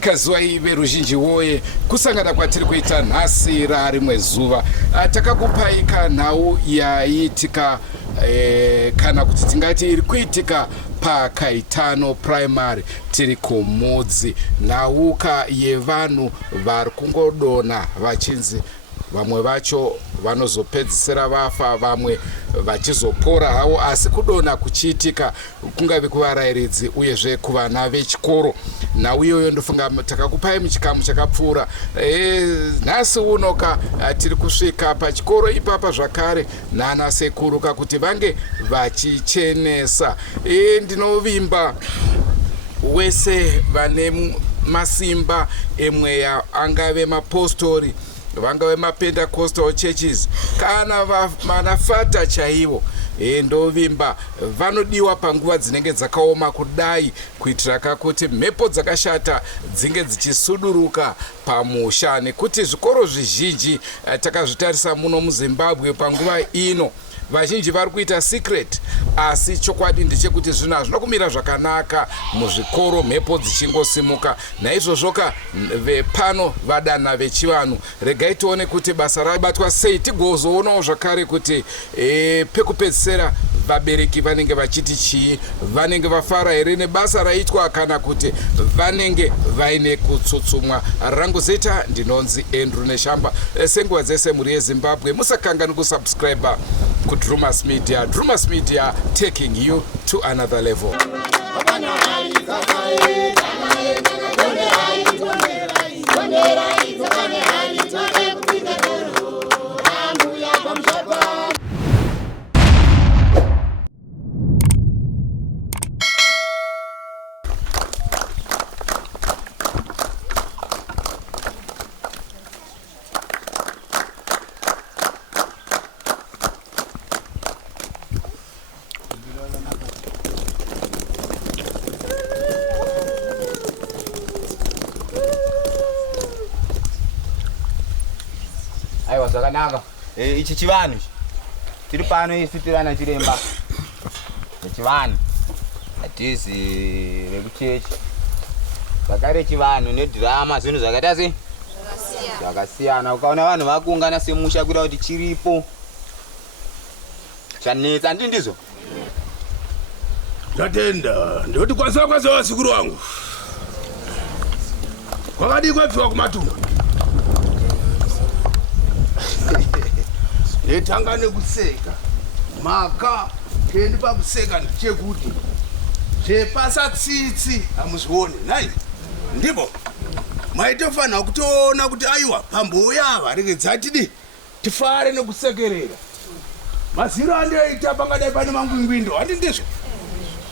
Kazwai veruzhinji woye, kusangana kwatiri kuita nhasi rarimwe zuva. Takakupai nhau yaitika kana kuti tingati iri kuitika paKaitano Primary tiri kuMudzi. Nhauka yevanhu vari kungodonha vachinzi vamwe vacho vanozopedzisira vafa, vamwe vachizopora havo, asi kudonha kuchiitika kungave kuvarairidzi uyezve kuvana vechikoro. Nhau iyoyo ndofunga takakupai muchikamu chakapfuura. Nhasi unoka tiri kusvika pachikoro ipapa zvakare nana sekuru kuti vange vachichenesa. Ndinovimba wese vane masimba emweya, angave mapostori, vangave maPentecostal churches kana vanafata chaivo, ndovimba vanodiwa panguva dzinenge dzakaoma kudai, kuitira kuti mhepo dzakashata dzinge dzichisuduruka pamusha. Nekuti zvikoro zvizhinji takazvitarisa muno muZimbabwe panguva ino, vazhinji vari kuita secret, asi chokwadi ndechekuti zvinhu hazvina kumira zvakanaka muzvikoro, mhepo dzichingosimuka. Naizvozvoka vepano vadanha vechivanhu, regai tione kuti basa rabatwa sei, tigozoonawo zvakare kuti pekupedzisira vabereki vanenge vachiti chii, vanenge vafara here nebasa raitwa kana kuti vanenge vaine kutsutsumwa. Rangu zita ndinonzi Andrew Neshamba. Senguva dzese muri yeZimbabwe, musakangani kusubscribe kuDrumas Media. Drumas Media, taking you to another level. Aiwa zvakanaka. Ichi chivanhu tiri pano isi tirana chiremba chivanhu hatizi vekuchechi zvakare chivanhu nedhirama zvinhu zvakaita sei zvakasiyana. Ukaona vanhu vakuungana semusha kuita kuti chiripo chanetsa ndizvo ndatenda ndoti kwasa vasikuru vangu kwakadi kwabviwa kumatumba ndetanga nekuseka maka kendi pakuseka ndechekuti zvepasatsitsi hamuzvioni nai ndipo maitofanira kutoona kuti aiwa pambouya ava regedzatidi tifare nekusekerera maziro andoita pangadai pane mangwingwindo handi ndizvo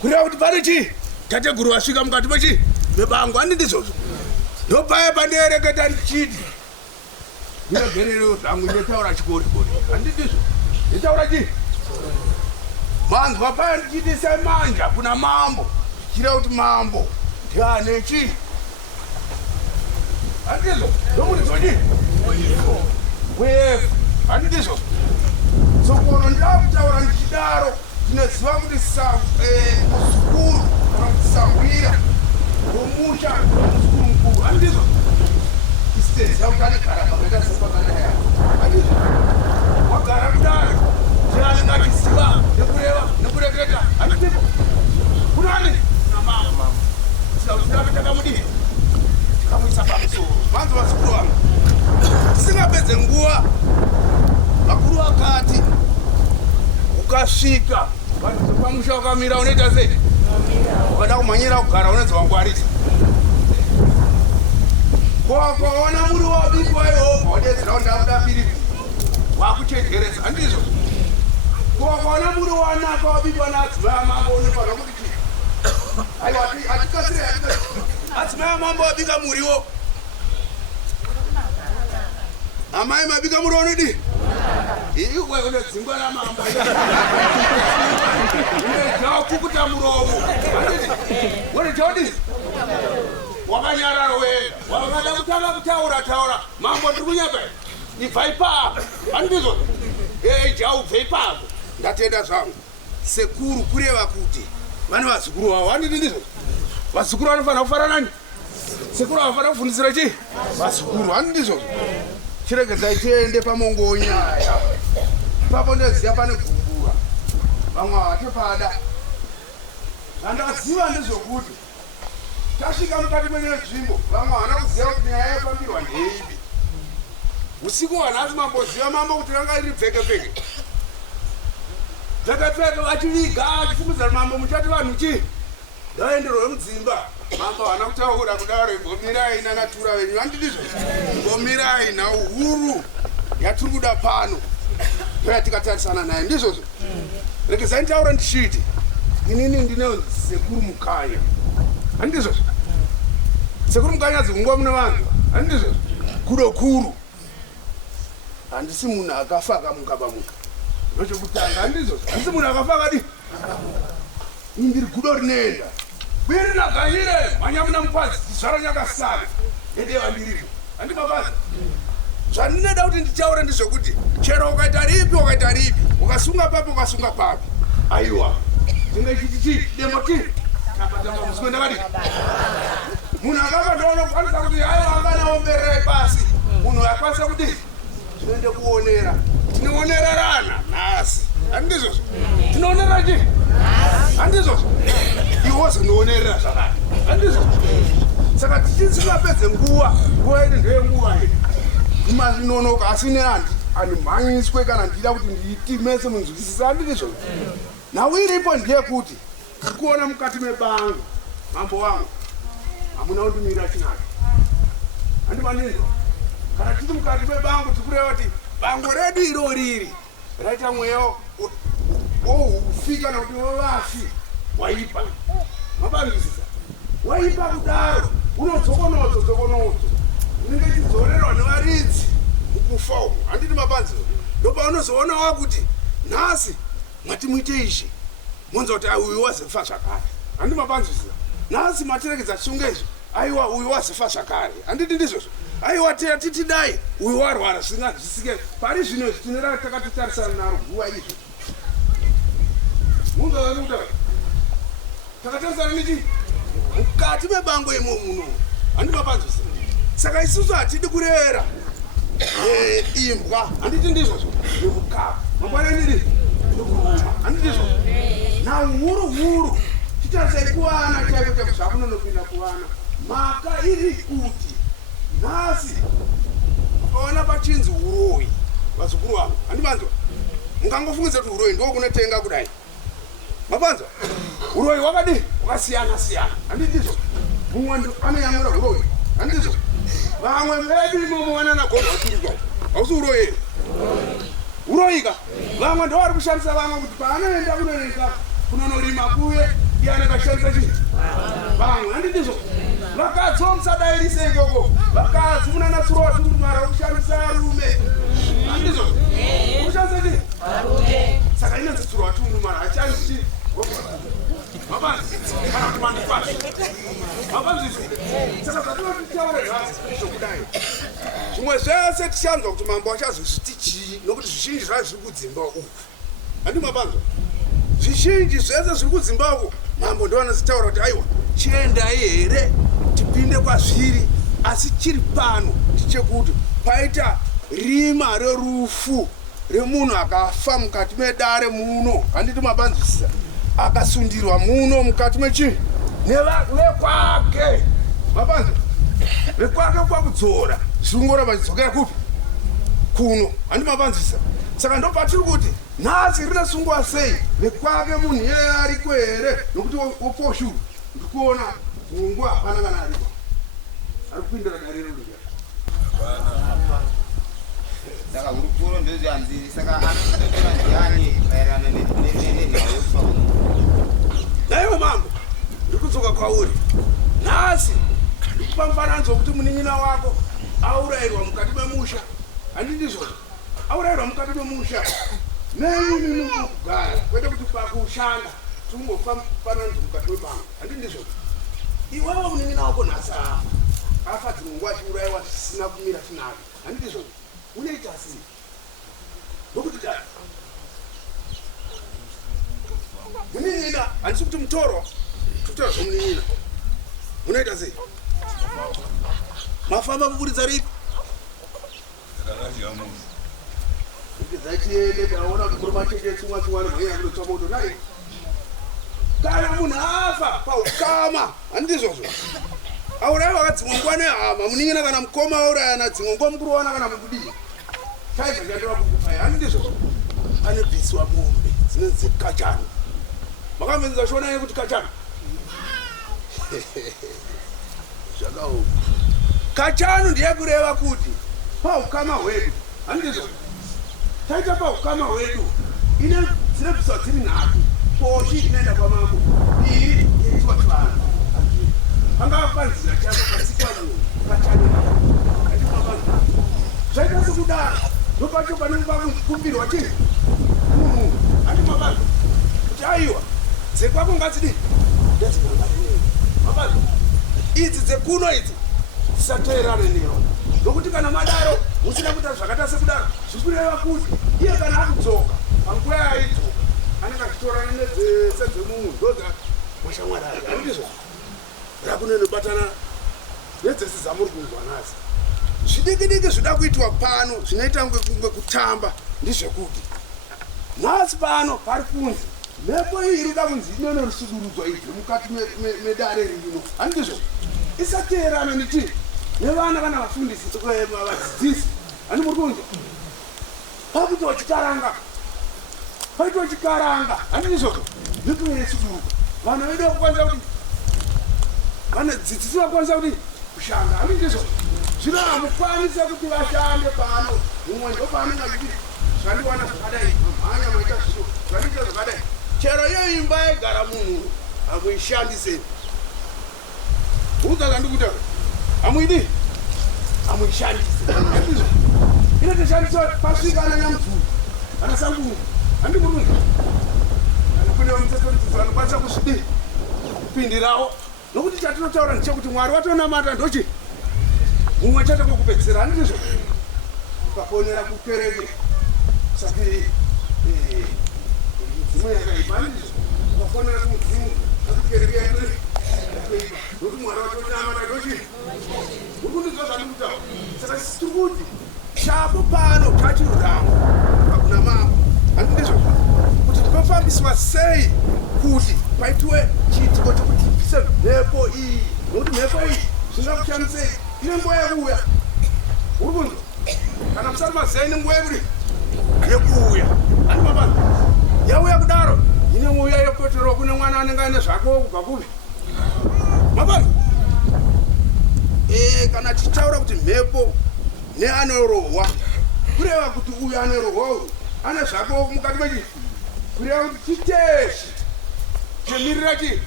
kureva kuti pane chii tateguru vasvika mukati mechi mebango handi ndizvozvo ndopaya pandereketa ndichiti ndiregerero zvangu ndetaura chikorikori handi ndizvo ndetaura chii manzwa paya ndichiti semanja kuna mambo chireva kuti mambo ndiane chii handi ndizvo ndomurizvo chii wefu handi ndizvo sokono ndakutaura ndichidaro tinoziva kuti musukuru kana kuti sangwira womusha musukuru mukuru handizvo isiteza kuti anegara pakaita sepakanaya handizvo wagara kudaro ndiani ngachiziva nekureva nekureketa handizvo kunani namama sida kuti ndave takamudii tikamuisa pamusoro manzi vasukuru vangu tisingapedze nguva vakuru vakati ukasvika vanhu pamusha ukamira unoita sei ukada kumhanyira kugara unonzi wangwarisa kwakaona muri wabikwa iwo wadetsera ndabuda mbiri wakuchegereza handizo kuona muri wanaka wabikwa nadzimai mambo unofana kuti aiwa atikasire adzimai mambo wabika muriwo amai mabika muri onidi iwe unodzingwa namamba unejakukuta muromo unejodi wakanyararo wega wakada kutanga kutaura mambo ndiri kunyapa ibva ipapo handizvo jaubva ipapo ndatenda zvangu sekuru kureva kuti vane vazukuru vavo handiti ndizvo vazukuru vanofanira kufara nani sekuru vanofanira kufundisira chii vazukuru handiti ndizvo chiregedzai tiende pamongonyaya ipapo ndoziva pane gumbura vamwe havatopada zvandaziva ndezvokuti tasvika mukati menezvimbo vamwe havana kuziva kuti nyaya yafambirwa ndeipi usiku wanhasi mamboziva mambo kuti ranga riri pfekepfeke pfekepfeke vachiviga achifumidza mambo muchati vanhu chii ndaenderwe mudzimba mambo havana kutaura kudaro imbomirai nanatura venyu vandidizvo imbomirai nhau huru yatiri kuda pano ndoyatikatarisana naye ndizvozvo regezai nditaura ndichiti inini ndine sekuru mukanya handizvozvo sekuru mukanya dzingwa mune vanhu handizvozvo kudokuru handisi munhu akafa akamuka pamuka ndochokutanga handizvozvo handisi munhu akafa akadi indiri gudo rinoenda biri naganyire manyamuna mukwadzi zvaro nyakasara edeva ndiripo handi mabasa zvandinoda kuti nditaure ndizvokuti chero ukaita ripi ukasunga papi ukasunga papi aiwa ndingechiti demoti muswe ndakati munhu akafa ndoonokwanisa kuti aiwa anganaomberere pasi munhu akwanisa kuti tinoende kuonera tinoonera nhasi handizvozvo tinoonera chii handizvozvo iwozo ndoonerera zvakati handizvozvo saka tichisingapedze nguva yedu ndeyenguva yedu imazvinonoka asine andimhanyiswe kana ndichida kuti ndiitimese munzwisisa handizvozvo nhau iripo ndeyekuti kuona mukati mebango mambo wangu hamuna kundimira chinaki handimanizwa kana tiri mukati mebango tikureva kuti bango redu iroriri raita mweya woufika nokuti wovafi waipa mabangisisa waipa kudaro unodzokonodzo unenge chidzorerwa nevaridzi mukufa uku handiti mabanziso ndopaunozoona kuti nhasi mwati muite izvi monza kuti uyu wazefa zvakare handi mabanzisisa nhasi matiregedza chisunga izvo aiwa uyu wazefa zvakare handiti ndizvozvo aiwa titi dai uyu warwara zvisingazvisike pari zvino izvi tinera takatotarisana naro nguva izvi munzaakuta takatarisana nichi mukati mebango imo muno handi mabanzisisa saka isusu hatidi kurera imbwa handiti ndizvozvo nemukava mangwananiri handitizvo nhau huru titarisai kuwana chaiko zvakunonopinda kuwana maka iri kuti nhasi ukaona pachinzi uroyi vazukuru vangu handibanzwa mungangofungidza kuti uroyi ndo kunotenga kudai mabanzwa uroyi wakadi wakasiyana handitizvo mumwe anoyamura uroyi handitizvo vamwe vedu imomowana nagonha kuturwa hausi uroyi uroyika vamwe ndo vari kushandisa vamwe kuti paanoenda kunoenda kunonorima kuye iye anakashandisa chii vamwe handitizvo vakadzi vomusadairise ikoko vakadzi munanatsuro waturumara kushandisa arume handitizvo kushandisa chii saka inonzi tsuro waturumara hachandisi chii mabanzi kana kuti mandifashi mabanzisi saka zvatinotitaure nhasi zvokudai zvimwe zvese tichanzwa kuti mambo achazozviti chii nokuti zvizhinji zvayo zviri kudzimba uku handi mabanzwa zvizhinji zvese zviri kudzimba uku mambo ndoanozitaura kuti aiwa chiendai here tipinde kwazviri asi chiri pano tichekuti paita rima rerufu remunhu akafa mukati medare muno handiti mabanzwisisa akasundirwa muno mukati mechii nevekwake mabanzwa vekwake kwakudzora zvingora vachidzokera kupi kuno handi mabanzisa saka ndo patiri kuti nhasi rinasungwa sei vekwake munhu iyeye ariko here nokuti woposhuru ndikuona ngungwa hapana kana ariko ari kupindira dariro hanzi hanzi saka anototora ndiani maererano nenhau yekufa kwemunhu. Naiwe mambo, ndikudzoka kwauri. Nhasi ndikupa mufananidzo wekuti munin'ina wako aurayirwa mukati memusha. Handindizvo? Aurayirwa mukati memusha. Neini kugara kwete kuti pakushanda tungopa mufananidzo mukati mebango. Handindizvo? Iwewe munin'ina wako nhasi afa dzimwe achiurayiwa zvisina kumira chinako. Handindizvo? Unoita sei? Ndokuti dai munin'ina handisi kuti mutoro tutoro zvomunin'ina munoita sei? Mafamba muburidza ripi? Tiende taona kuti kuri macheke chimwa chimwana mhanya kutotsva moto nai. Kana munhu afa paukama handizvozvo. Aurayiwa kadzimwe nguva nehama munin'ina kana mukoma aurayana dzimwe nguva mukuru wana kana mukudii. Chaizvo chandova kukufai handizvozvo. Pane bviswa mombe dzinonzi kachano. Makamenzisa shona kuti kachano. Zvakaoma. Kachano ndiye kureva kuti paukama hwedu. Handizvo. Taita paukama hwedu ine dzine bviswa dziri nhatu. Koshi inoenda kwamambo. Iri yeitwa chivanhu. Pangava panzira chako katsikwa munhu. Kachano. Zvaita sekudaro. Ndopacho panenge pakumbirwa chii? Munhu. Handi mabasa. Kuti aiwa. Dzekwako ngadzidi. Ndedzimangadzini. Mabasa. Idzi dzekuno idzi dzisateerane nero. Nokuti kana madaro musina kuita zvakaita sekudaro zvikureva kuti iye kana akudzoka panguva yaidzoka anenge achitorana nedzese dzemumwe ndodza mashamwari ake. Handizvo? Rakunenobatana nedzese dzamuri kunzwa nhasi. Zvidiki-diki zvida kuitwa pano zvinoita kunge kutamba ndizvekuti nhasi pano pari kunzi mhepo iyi irida kunzi inonorusudurudzwa idzi mukati medare rino. Handizvo? Isateerana nechii? Nevana kana vafundisi vadzidzisi. Handi muri kunzwa? Pakuitwa chikaranga. Paitwa chikaranga. Handizvo? Mhepo yesuduruka. Vanhu vedu vakukwanisa kuti vana dzidzisi vakukwanisa kuti kushanda. Handizvo? Zvino hamukwanise kuti vashande pano. Mumwe ndo paanenge achiti zvandiwana zvakadai. Mhanya maita zviro. Zvandiita zvakadai. Chero iyo imba yaigara munhu hamuishandisei. Uka zvandikuta hamuidi? Hamuishandise. Handizvo? Inotoshandiswa pasvika ana Nyamuzuru. Ana Sanguru. Handi muri kunzwa? Kana kune mutsetso vanokwanisa kusvidi kupindirawo. Nokuti chatinotaura ndechekuti Mwari watonamata ndochi mumwe chete kokupedzisira. Handizvo? Ukafonera kukereke saki mudzimu yakaipa. Handizvo? Ukafonera kumudzimu akukereke yakaipa. Nokuti Mwari watonamata ndochi ukundizva zvandikutaura. Saka tikuti shapo pano tachirurama pakuna mambo. Handizvo? Kuti tinofambiswa sei kuti paitwe chiitiko chokuti tibvise mhepo iyi. Nokuti mhepo iyi zvingakushandisei? Ine nguva yekuuya. Uri kunzwa? Kana musati maziva ine nguva yekuuya. Handi mabasa. Yauya kudaro ine nguva yekoterwa kune mwana anenge ane zvako kubva kuvi. Mabasa. Kana tichitaura kuti mhepo neanorohwa kureva kuti uyu anorohwa uyu ane zvako mukati mechi kureva kuti chiteshi chemirira chii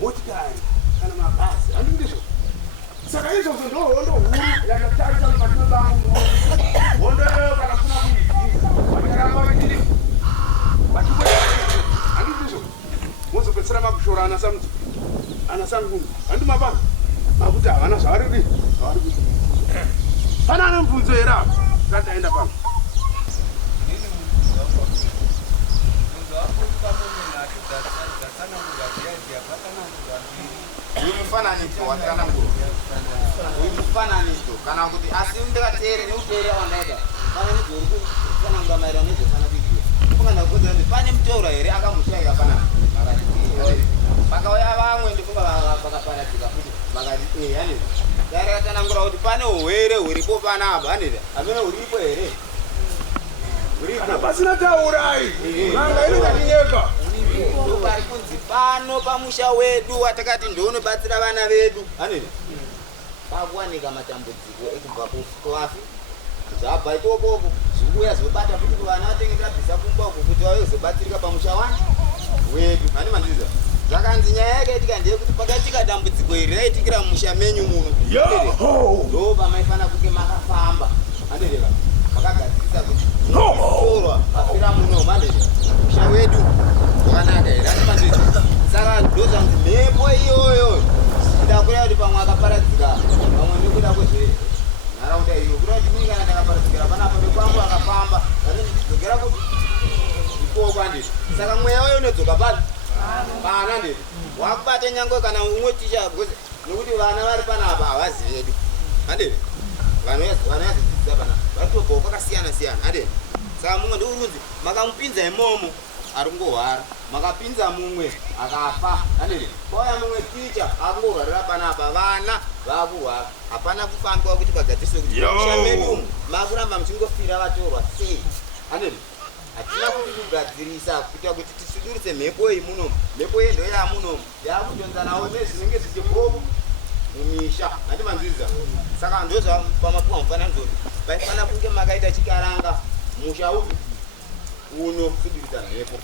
motikari kana mabhazi. Handindizvo? Saka izvozvo ndo hondo huru yakatarisa mukati mebango. Hondo iyoyo kana kuna kuiziza vakaramba vachiri vachikwe. Handindizvo? Mozopedzisira makushora ana Sanguru. Handi mabasa. Makuti havana zvavari kuti pana ane mubvunzo here apa tataenda pano. Uyu mufananidzo watsanangurwa. Uyu mufananidzo kana kuti asi ndakateere neuteere wandaita mufananidzo uri kutsanangura maererano nezvefananidzo. Kungana kuudza kuti pane muteura here akamboshayira panapa vakati pakauya vamwe ndifunga vakaparadzika futi vakati hanira dare ratanangura kuti pane urwere huripo panapa hanira hamene huripo here kana pasina taurai nanga inokatinyeka. Pari kunzi pano pamusha wedu watakati ndounobatsira vana vedu hanira pakuwanika matambudziko ekubva kuvafi Zvabva ipopo zvikuya zvobata futi kuvana vatengera bvisa kumba uku kuti vave kuzobatsirika pamusha wedu. Mani mandiza zvakanzi nyaya yake itika ndeyekuti pakatika dambudziko iri raitikira mumusha menyu muno ndo pamaifana kunge makafamba mandereka makagadzirisa kuti torwa pafira muno mandereka musha wedu wakanaka here ani mandiza. Saka ndozvanzi mhepo iyoyo ida kuya kuti pamwe akaparadzika pamwe nekuda kwezve nharaunda iyo kuda kuti mini kana ndakaparadzikira panapa nekwangu akafamba anondidzokera kuti ikoko anditi. Saka mweya wayo unodzoka pano pana nditi wakubate nyangwe kana umwe ticha nekuti vana vari panapa havazivi edu handiti vanhu yadzidzisa panapa vatobvawo kwakasiyana siyana handiti. Saka mumwe ndiurunzi makamupinza imomo ari kungohwara makapinza mumwe akafa handiti kwauya mumwe ticha akungorwarira panapa vana vakuhwara hapana kufambiwa kuti pagadziriswe kuti musha medu makuramba muchingofira vatorwa sei handiti. Hatina kuti kugadzirisa kuita kuti tisudurise mhepo iyi munomu. Mhepo iyi ndoya munomu yakutonzanawo nezvinenge zvichibhomu mumisha handi manziza. Saka ndozva pamapuwa mufananidzo kuti paifana kunge makaita chikaranga musha upi uno kusudurisa mhepo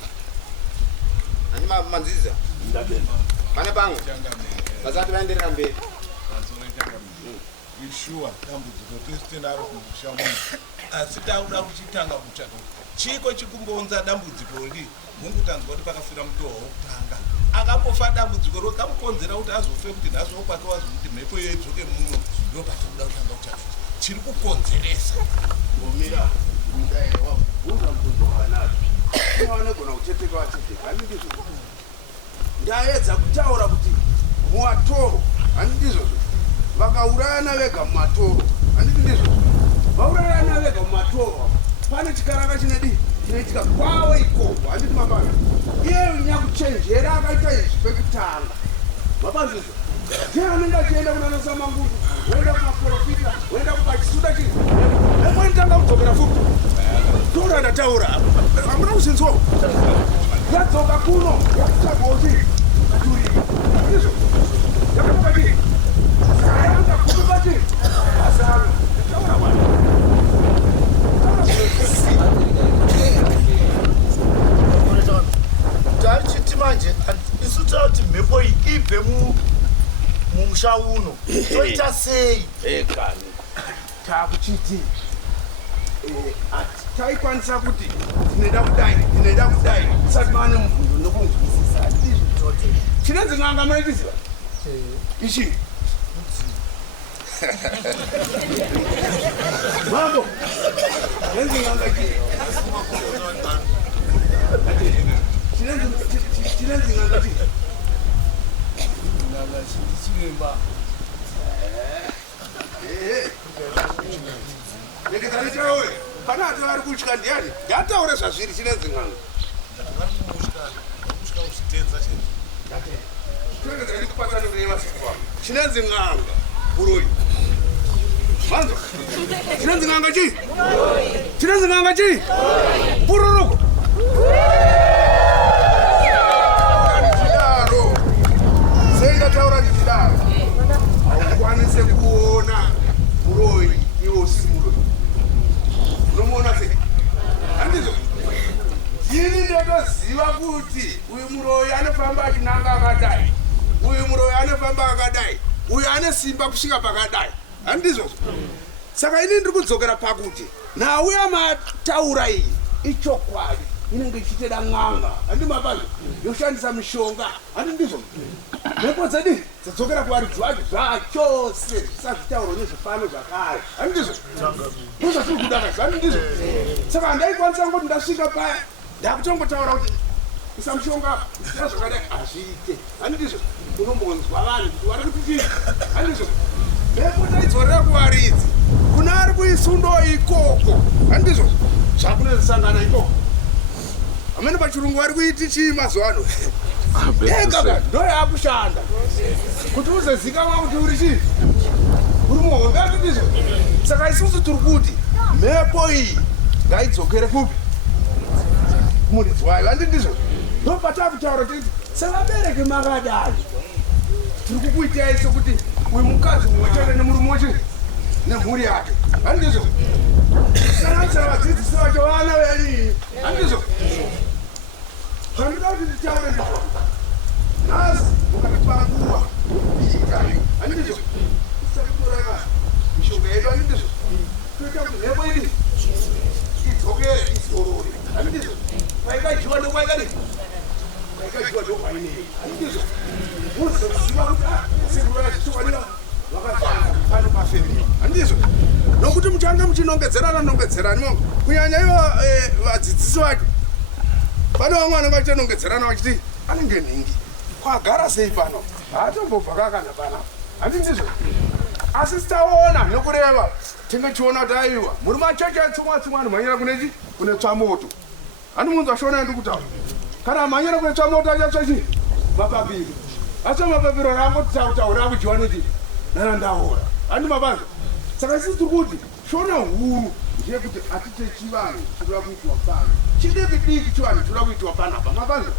handi manziza. Pane pamwe vasati vaenderera mberi ishuwa dambudziko tese tinaro kumusha muno asi tauda kuchitanga kutsvaka chiko chikumbonza dambudziko ri mungutanzwa kuti pakafira mutowa wokutanga akapofa dambudziko rokamukonzera kuti azofe kuti nhasi wokwake wazwa kuti mhepo iyo idzoke muno ndo patinoda kutanga kutsvaka chiri kukonzeresa ngomira mudaire wabvunza mubvunzo wakanaka unoonegona kuteteka wateteka handindizvo ndaedza kutaura kuti muwatoro handindizvozvo vakaurayana vega mumatoro handiti ndizvo vaurayana vega mumatoro pane chikaranga chinoitika kwawe ikoko handiti mapana iye nyakuchenjera akaita izvi pekutanga mapanzizvo ndiye anenge achienda kunanosa mangudu woenda kumaprofita woenda kupachisuda chii emwenitanga kudzokera futi tora ndataura hamuna kuzinzwawo yadzoka kuno yakutsvagoti katurika ndizvo yakatoka chii sayanga kutuka chii asana taura mwana tarichiti manje isu tauti mhepo iyi ibve mumusha uno toita sei ekani takuchiti taikwanisa kuti tineda kudai tisati maane mubvunzo nokunzwisisa ndizvitote chinenzi n'anga maitiziva ichi mambo chinenzi n'anga chinenzi n'anga chii ndikazanitawe kana ati vari kutya ndiani ndataure zvazviri chinenzi n'anga chinenzi n'anga buroi manzo chinenzi n'anga chii chinenzi n'anga chii buroroko ndichidaro sengataura ndichidaro haukwanise kuona buroi iwo usiri muroi unomuona sei handizvo ini ndotoziva kuti uyu muroi anofamba achinanga akadai uyu muroi anofamba akadai uyu ane simba kusvika pakadai handizvo saka ini ndiri kudzokera pakuti nhau yamataura iyi ichokwadi inenge ichiteda n'anga handi mapazvo yoshandisa mishonga handi ndizvo mhepo dzedi dzadzokera kuvaridzi vacho zvachose zvisazvitauro nezvifano zvakare handi ndizvo ndozvatiri kudakazvo handi ndizvo saka handaikwanisa ngoti ndasvika paya ndakutongotaura kuti isa mushonga aa zvakadai hazviite handi ndizvo unombonzwa vanhu kuti vari kuti handi ndizvo mhepo taidzorera kuvaridzi kuna ari kuisundo ikoko handi ndizvo zvakunezisangana ikoko amene pachirungu vari kuiti chii mazuva ano ega ndoyakushanda kuti uzezikama kuti uri chii uri muhombe ati ndizvo saka isusu tiri kuti mhepo iyi ngaidzokere kupi muridzi wayo handi ndizvo ndopatakutaura titi sevabereki makadai tiri kukuitai sekuti uyu mukadzi mumwe chete nemurume wechii nemhuri yake handizvo sanatsa vadzidzisi vacho vana venini handizvo zvandida kuti nditaure ndizvo nhasi mukatipanguva iikai handizvo isakutoraka mishonga yedu handizvo toita kuti mhepo idi idzokere izorore handizvo kwaikajiwa ndokwaikadi kwaikajiwa ndokwainei handizvo muzoziva kuti sekuraachitokwanira vakatanga pano pafemili handizvo nokuti muchange muchinongedzerana kunyanya ivo vadzidzisi vacho pane vamwe vanenge vachinongedzerana vachiti anenge nhingi kwagara sei pano haatombobva kakana panapa handindizvo asi sitaona nokureva tingachiona kuti aiwa muri machechi atsumwa mhanyira kune tsvamoto handimunzwa shona yandikutaura kana mhanyira kune tsvamoto achatsvachi mapapiro acho mapapiro rangotitaura akujiwa neti narandaora handi mabasa saka sisi tiri kuti shona huru ndeyekuti hatite chivanhu chinoda kuitwa pano chidiki diki chivanhu chinoda kuitwa panapa mabasa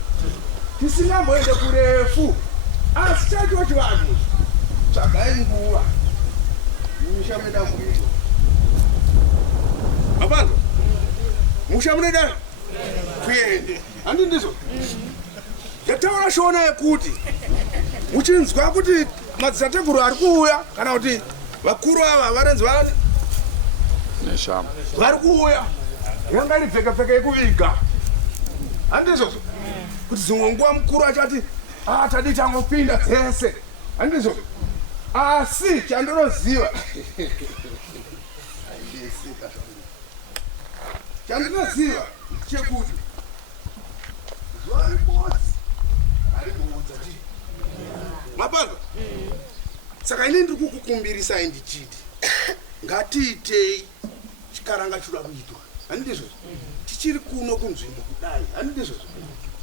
tisingamboende kurefu asi chachiwo chivanhu tsvagai nguva musha munoda kuitwa mabasa musha munoda kuende handi ndizvo yataura shona yekuti muchinzwa kuti madzitateguru ari kuuya kana kuti vakuru ava varenzi vani neshama vari kuuya yanga iri pfekapfeka yekuviga handizvozvo kuti dzimwe nguva mukuru achati tadi tangopinda dzese handizvozvo asi chandinoziva chandinoziva chekuti zuva ribodzi ari kuudza ti mapanga saka ine ndiri kukukumbirisai ndichiti ngatiitei chikaranga choda kuitwa handizvozvo tichiri kuno kunzvimbo kudai handizvozvo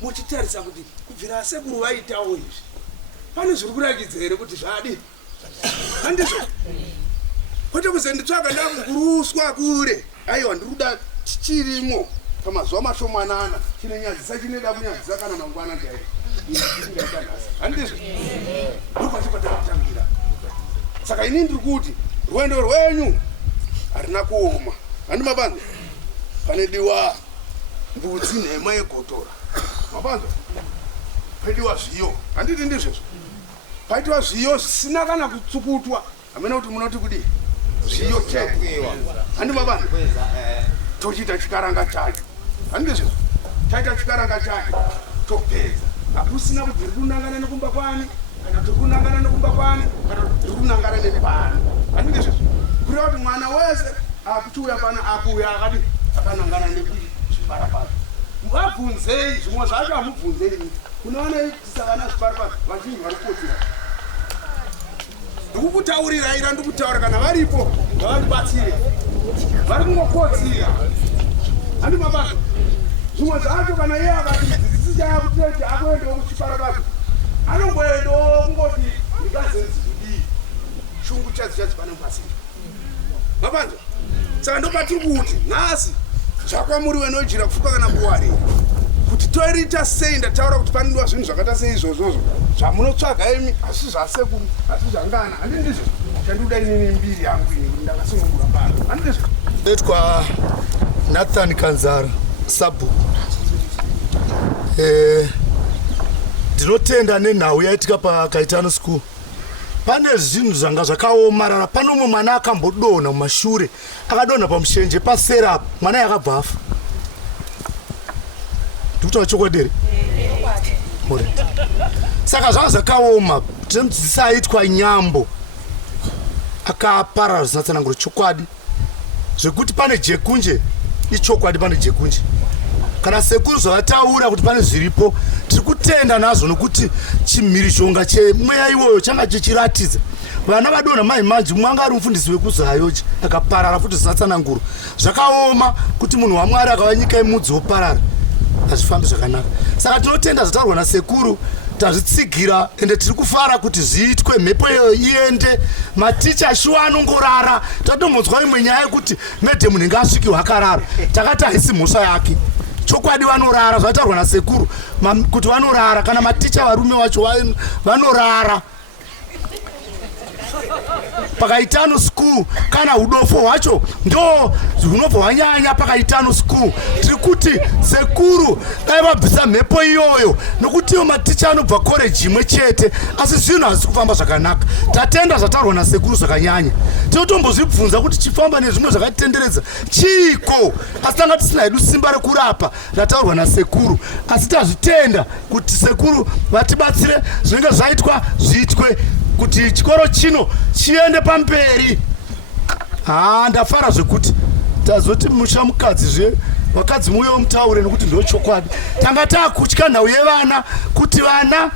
muchitarisa kuti kubvira sekuru vaitawo izvi pane zviri kurakidza here kuti zvadi handizvo kwete kuzenditsvaga ndakuruswa kure aiwa ndiri kuda tichirimo pamazuva mashomanana chinonyadzisa chinoda kunyadzisa kana mangwana chaivo handizvo ndokwachipatakutangira saka ini ndiri kuti rwendo rwenyu harina kuoma handi mabanzo panediwa mbudzi nhema yegotora mabanzo paidiwa zviyo handiti ndizvozvo paitiwa zviyo zvisina kana kutsukutwa hamena kuti munoti kudi zviyo chaiwa handi mabanzo tochiita chikaranga chacho handizvozvo taita chikaranga chacho topedza hakusina kuti tiri kunangana nekumba kwani kana tiri kunangana nekumba kwani kana tiri kunangana nepani handizvozvo kureva kuti mwana wese akuchiuya pana akuuya akadi akanangana nekuchiparapara vabvunzei zvimwe zvacho hamubvunzei kunoona tisakana zviparapara vazhinji vari kukotsira ndikukutaurirai randikutaura kana varipo ngavandibatsire vari kungokotsira handi mabasa zvimwe zvacho kana iye akati dzidzisi chayakuteti akuendewo kuchiparapara anongoendewo kungoti ndikazenzikudii shungu chadzo chadzo pane pasiri mabanzo saka ndopatiri kuti nhasi zvakwamuri wenojira kufuka kana kuwari kuti toirita sei ndataura kuti panodiwa zvinhu zvakaita sei izvozvozvo zvamunotsvaga imi hasi zvasekuru hasi zvangana handi ndizvo chandikuda inini mbiri yangu ini kuti ndakasunungura pano handi ndizvo etwa Nathan Kanzara sabhuku ndinotenda nenhau yaitika pakaitano school pane zvinhu zvanga zvakaomarara pane umwe mwana akambodonha mumashure akadonha pamushenje paserapo mwana yakabva afa ndikutaura chokwadi saka zvanga zvakaoma tinomudzidzisi aitwa Nyambo akaparara zvinatsananguro chokwadi zvekuti pane jekunje ichokwadi pane jekunje kana sekuru zvavataura kuti pane zviripo tiri kutenda nazvo nokuti chimhirizhonga chemweya iwoyo changa chichiratidza vana vadonha maimanji mumwe anga ari mufundisi wekuzayochi akaparara futi zvinatsananguro zvakaoma kuti munhu waMwari akava nyika yemudzi woparara hazvifambi zvakanaka saka tinotenda zvataurwa nasekuru tazvitsigira ende tiri kufara kuti zviitwe mhepo iende maticha shuwa anongorara tatombodzwa imwe nyaya yekuti medhemu nenge asvikiwa akarara takati haisi mhosva yake chokwadi vanorara zvataurwa nasekuru kuti vanorara kana maticha varume vacho vanorara pakaitano school kana udofo hwacho ndo hunobva hwanyanya pakaitano school. Tiri kuti sekuru dai vabvisa mhepo iyoyo, nokuti iyo maticha anobva koreji imwe chete, asi zvinhu hazisi kufamba zvakanaka. Tatenda zvataurwa nasekuru zvakanyanya. Tinotombozvibvunza kuti chifamba nezvimwe zvakatitenderedza chiko, asi tanga tisina hedu simba rekurapa rataurwa nasekuru, asi tazvitenda kuti sekuru vatibatsire zvinenge zvaitwa zviitwe kuti chikoro chino chiende pamberi. Ndafara zvekuti tazoti musha mukadzi zve vakadzi muyo mutaure nokuti ndo chokwadi. Tanga takutya nhau yevana kuti vana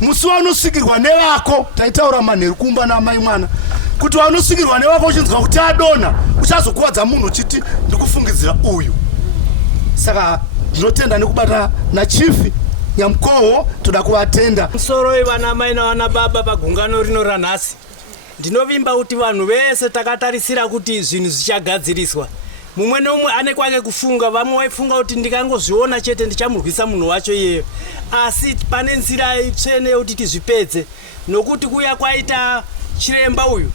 musi wanosvikirwa nevako, taitaura manheru kumba namai mwana, kuti wanosvikirwa nevako uchinzwa kuti adonha uchazokuwadza munhu uchiti ndikufungidzira uyu. Saka ndinotenda nekubata nachifi Nyamukoho, toda kuvatenda. Musoro ivana mai navana baba pagungano rino ranhasi, ndinovimba kuti vanhu vese takatarisira kuti zvinhu zvichagadziriswa. Mumwe nomwe ane kwake kufunga, vamwe vaifunga kuti ndikangozviona chete ndichamurwisa munhu wacho iyeyo, asi pane nzira tsvene yokuti tizvipedze. Nokuti kuya kwaita chiremba uyu,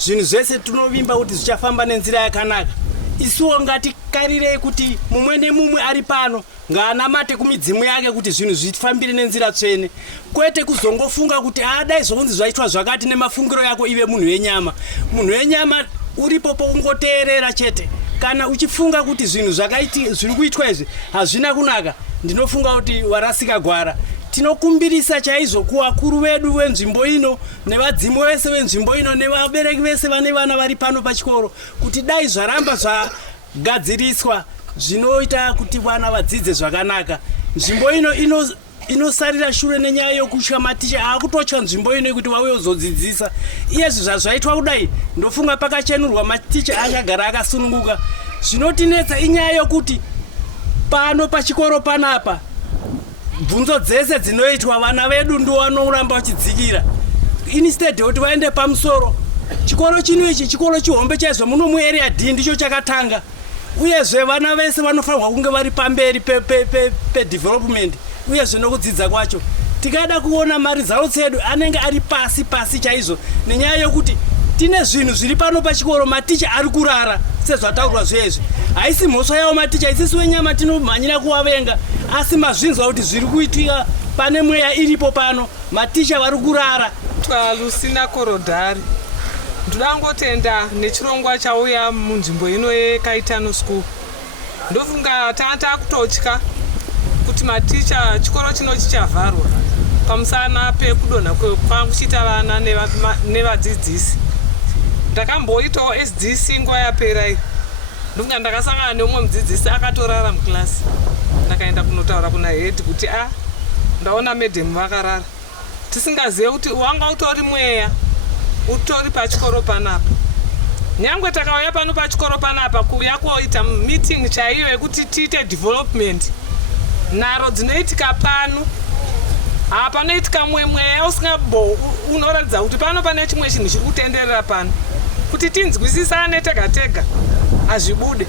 zvinhu zvese tinovimba kuti zvichafamba nenzira yakanaka. Isuwo ngatikarirei kuti mumwe nemumwe ari pano ngaanamate kumidzimu yake kuti zvinhu zvifambire nenzira tsvene, kwete kuzongofunga kuti dai zvonzi zvaitwa zvakati nemafungiro yako ive munhu wenyama. Munhu wenyama uripo pokungoteerera chete. Kana uchifunga kuti zvinhu zviri kuitwa izvi hazvina kunaka, ndinofunga kuti warasika gwara. Tinokumbirisa chaizvo kuvakuru vedu venzvimbo ino nevadzimu vese venzvimbo ino nevabereki vese vane vana vari pano pachikoro kuti dai zvaramba zvagadziriswa zvinoita kuti vana vadzidze zvakanaka. Nzvimbo ino inosarira shure nenyaya yokutya maticha akutotya nzvimbo ino kuti vauye kuzodzidzisa. Iyezvi zvazvaitwa kudai ndofunga pakachenurwa maticha achagara akasununguka. Zvinotinetsa inyaya yokuti pano pachikoro panapa bvunzo dzese dzinoitwa vana vedu ndo vanoramba vachidzikira. Instead kuti vaende pamusoro, chikoro chino ichi chikoro chihombe chaizvo muno muarea D ndicho chakatanga, uyezve vana vese vanofanirwa kunge vari pamberi pe development uyezve nokudzidza kwacho. Tikada kuona maresults edu anenge ari pasi chaizvo, nenyaya yokuti tine zvinhu zviri pano pachikoro maticha ari kurara sezvataurwa zvezvi. Haisi mhosva yavo maticha, isisi wenyama tinomhanyira kuvavenga, asi mazvinzwa kuti zviri kuitika pane mweya iripo pano, maticha vari kurara. Lucina Korodhari, ndodangotenda nechirongwa chauya munzvimbo ino yeKaitano School. Ndofunga tanga kutotya kuti maticha chikoro chino chichavharwa pamusana pekudonha kwanga kuchiita vana nevadzidzisi. Ndakamboitawo SDC nguva yapera iyi, ndofunga ndakasangana neumwe mudzidzisi akatorara mukilasi. Ndakaenda kunotaura kuna head kuti ndaona madam vakarara. Tisingazive kuti wanga utori mweya utori pachikoro panapa. Nyangwe takauya pano pachikoro panapa kuuya kuita meeting chaiyo yekuti tiite development, nharo dzinoitika pano panoitika mweya usingabo unoratidza kuti pano pane chimwe chinhu chiri kutenderera pano. Kuti tinzwisisane tega tega hazvibude.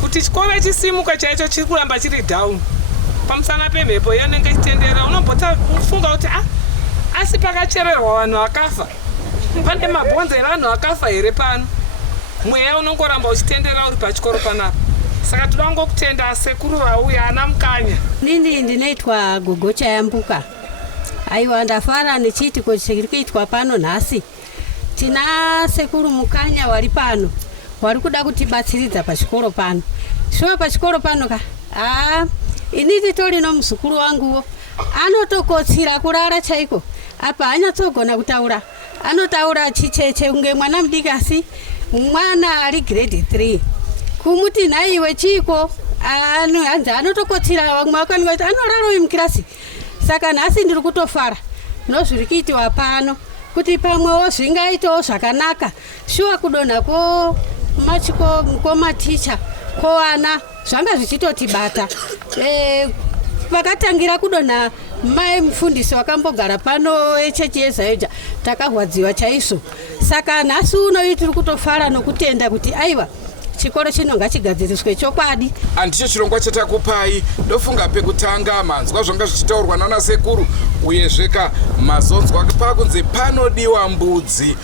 Kuti chikoro chisimuka chaicho chiri kuramba chiri down pamusana pemhepo inenge ichitendera. Unombofunga kuti asi pakachererwa vanhu vakafa, pane mabhonzo evanhu vakafa here pano? Mweya unongoramba uchitendera uri pachikoro panapa. Saka toda ngokutenda sekuru vauya ana mukanya. Nini ndinoitwa Gogocha Yambuka. Aiwa, ndafara nechiitiko chiri kuitwa pano nhasi. Tina sekuru mukanya wari pano, wari kuda kutibatsiridza pachikoro pano. Shuwa pachikoro pano ini titori nomuzukuru wanguwo anotokotsira kurara chaiko. Apa hanyatsogona kutaura, anotaura chicheche unge mwana mudikasi, mwana ari grade 3. Kumuti nhaiwe chiko hanzi anotokotsira, vamwe vakaniwa kuti anorara uyu mukirasi. Saka nhasi ndiri kutofara nozviri kuitiwa pano kuti pamwewo zvingaitawo zvakanaka. Shuwa kudonha komaticha kwana zvanga zvichitotibata. Pakatangira kudonha mai mufundisi wakambogara pano echechi yeZayoja takahwadziwa chaizvo. Saka nhasi uno tiri kutofara nokutenda kuti aiwa chikoro chino ngachigadziriswe chokwadi. Andicho chirongwa chatakupai. Ndofunga pekutanga manzwa zvanga zvichitaurwa nana sekuru uyezveka mazonzwa pakunzi panodiwa mbudzi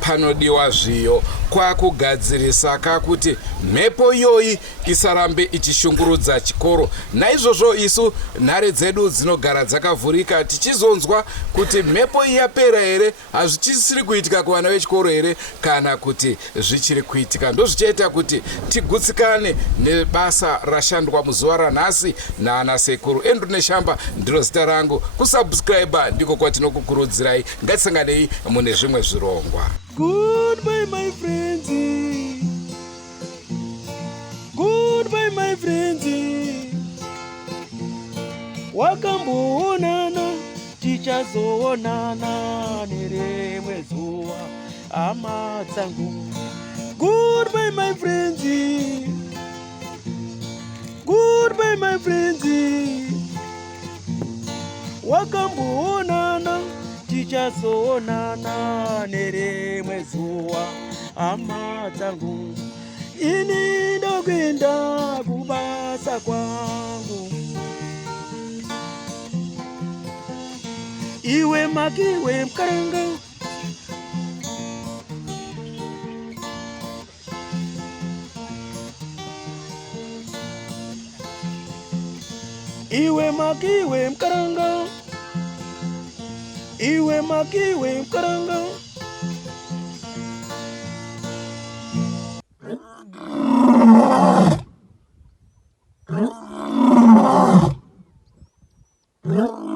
panodiwa zviyo kwakugadzirisa kakuti mhepo iyoyi isarambe ichishungurudza chikoro. Naizvozvo isu nhare dzedu dzinogara dzakavhurika tichizonzwa kuti mhepo iyi yapera here, hazvichisiri kuitika kuvana vechikoro here kana kuti zvichiri kuitika. Ndozvichaita kuti tigutsikane nebasa rashandwa muzuva ranhasi naana sekuru. Andrew Neshamba ndiro zita rangu. Kusubscribe ndiko kwatinokukurudzirai. Ngatisanganei mune zvimwe zvirongwa. Goodbye my friends. Goodbye my friends. Wakamboonana tichazoonana nerimwe zuva hama dzangu. Goodbye my friends. Goodbye my friends. Wakamboonana tichazoonana nerimwe zuva hama dzangu. Ini ndokwenda kubasa kwangu. Iwe makiwe mkaranga. Iwe makiwe mkaranga. Iwe makiwe mkaranga. No.